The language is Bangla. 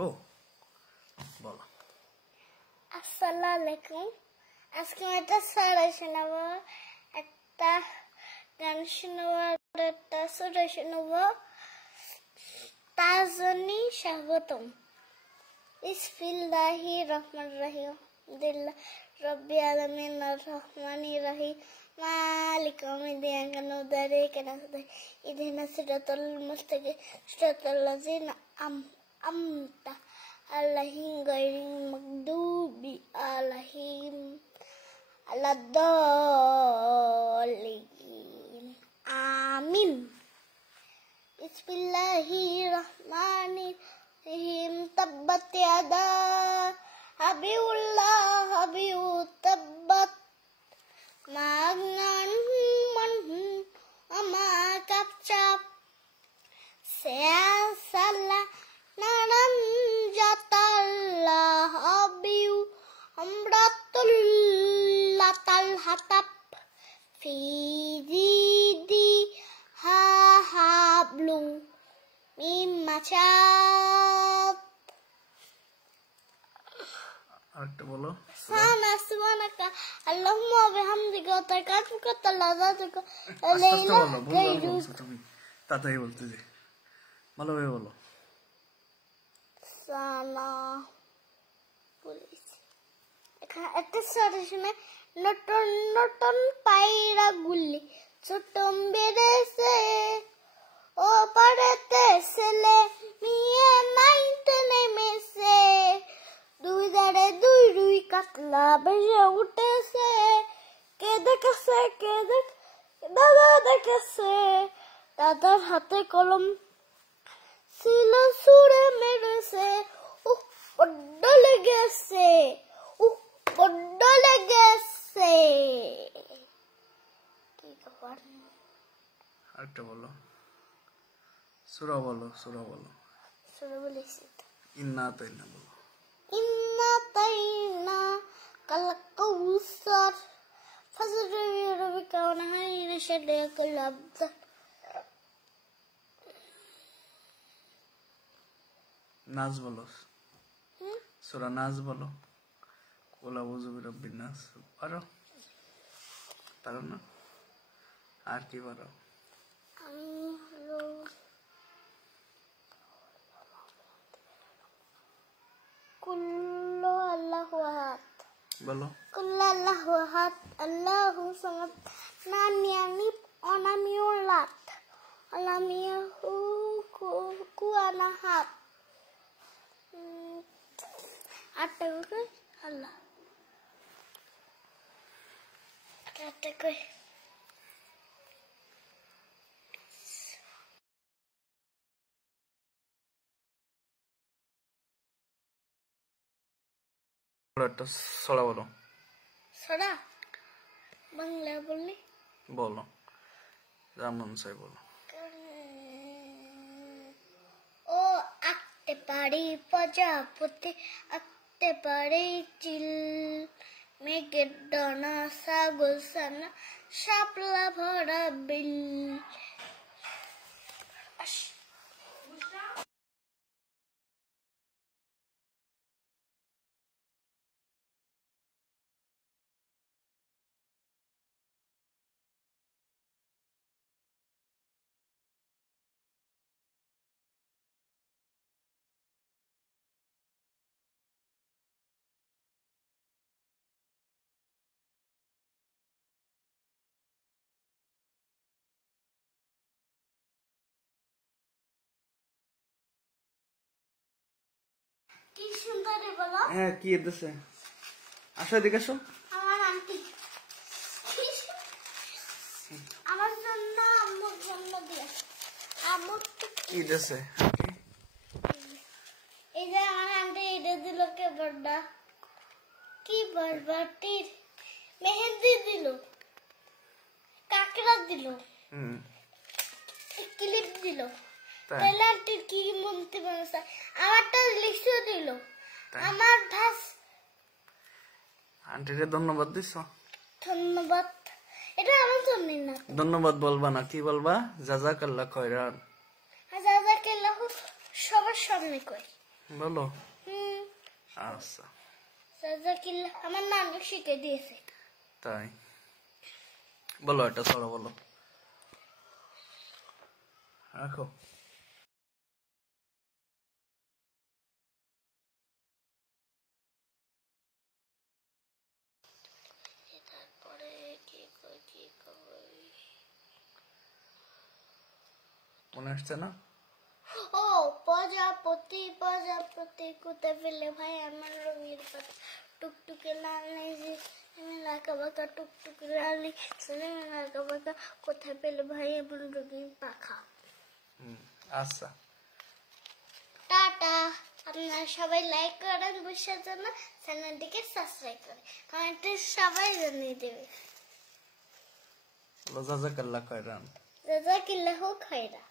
গো বলো। আসসালামু আলাইকুম। আজকে একটা সারা শোনাবো, একটা গান শোনাবো, একটা সুরা শোনাবো। তার জন্যই স্বাগতম। বিসমিল্লাহির রহমানির রহিম। আলহামদুলিল্লাহ রাব্বিল আলামিন আর রহমানির রহিম মালিক ইয়াউমিদ্দিন ইয়্যাকা না'বুদু ওয়া ইয়্যাকা নাস্তাঈন ইহদিনাস সিরাতাল মুস্তাকিম সিরাতাল লাযিনা আন'আমতা আলাইহিম গায়রিল মাগদুবি আলাইহিম ওয়ালাদ-দাল্লিন আমিন। বিসমিল্লাহির রহমানির রহিম। তাব্বাত ইয়াদা আবি তাব্বাত মা আগনা আনহু মানহু ওয়া মা কাসব সায়াসলা নারান জাতাল্লাহু আমরাতুল লাতাল হাতাব ফি জিদিহা হাবলু মিন মাসাদ। আরেকটা বলো। সুবহানাকা আল্লাহুম্মা ওয়া বিহামদিকা ওয়া তাকাতুকা তালাযাতুকা আস্তে বলো, ভুল বলছো তুমি, তাড়াতাড়ি বলতে যে ভালোভাবে বলো। সানা পুলিশ এখানে একটা সারা শুনে। নটন নটন পায়রা গুলি ছোটম বেড়েছে ও পাড়াতে ছেলে মেয়ে নাইতে নেমেছে। দুই দাঁড়ে দুই রুই কাতলা বেজে উঠেছে। কে দেখেছে দাদা দেখেছে। দাদার হাতে কলম ছিল সুরে মেরেছে। বড্ড লেগেছে বড্ড লেগেছে। কি খবর? আরেকটা বলো। সূরা বলো। সুরে বলেছি ইন্না তাইনা বলো। ইন্না তাইনা কাল কাউসার ফাজরি রাব্বিকা ওয়ানহার শানিয়াকাল আবতার। নাজ বলো। সূরা নাজ বলো। কুল আউযু বিরাব্বিন নাস পারো না? আর কি পারো? কুল্লু আল্লাহু আহাদ বলো। কুল্লু আল্লাহু আহাদ আল্লাহু সামাদ লাম ইয়ালিদ ওয়া লাম ইউলাদ ওয়া লাম ইয়াকুল কুফুওয়ান আহাদ। আটটা করে আল্লাহ আটটা করে একটা সূরা বলো। সরা বাংলা বললি বলো, যেমন চাই বলো। ও আঁকতে পারি প্রজাপতি আঁকতে পারি চিল মেঘের ডানা ছাগল ছানা শাপলা ভরা বিল। কি সুন্দর বলো। হ্যাঁ, কি এদেশে আসো, এদিকে আসো। আমার আন্টি আমার জন্য আম্মুর জন্য দিয়ে আম্মু কি এদেশে এই যে আমার আন্টি এটা দিল কে বড়দা কি বরবাটির মেহেন্দি দিল, কাকড়া দিল, ক্লিপ দিল। তাহলে আন্টির কি মনতে বানাছে। আমারটা লিখে দিল। আমার ভাস আন্টিকে ধন্যবাদ দিছ। ধন্যবাদ। এটা আমার জন্য না। ধন্যবাদ বলবা না, কি বলবা? জাযাকাল্লাহ খায়রান। জাযাকাল্লাহ সবার সামনে কই। বলো আচ্ছা জাজাকিল্লাহ আমার নানু শিখে দিয়েছে তাই বলো এটা সরো বলো রাখো তারপরে কি করি মনে আসছে না ও প্রজাপতি কোথায় পেলে ভাই আমার রঙের পাতা টুকটুকে লাল যে লাকা বাঁকা টুকটুকে লাল লাকা বাঁকা কোথায় পেলে ভাই আমার রঙের পাখা আচ্ছা টাটা আপনারা সবাই লাইক করেন বুঝার জন্য চ্যানেলটিকে সাবস্ক্রাইব করে কমেন্টে সবাই জানিয়ে দেবে জাজাকাল্লাহ খায়রান জাজাকিল্লাহ খায়রা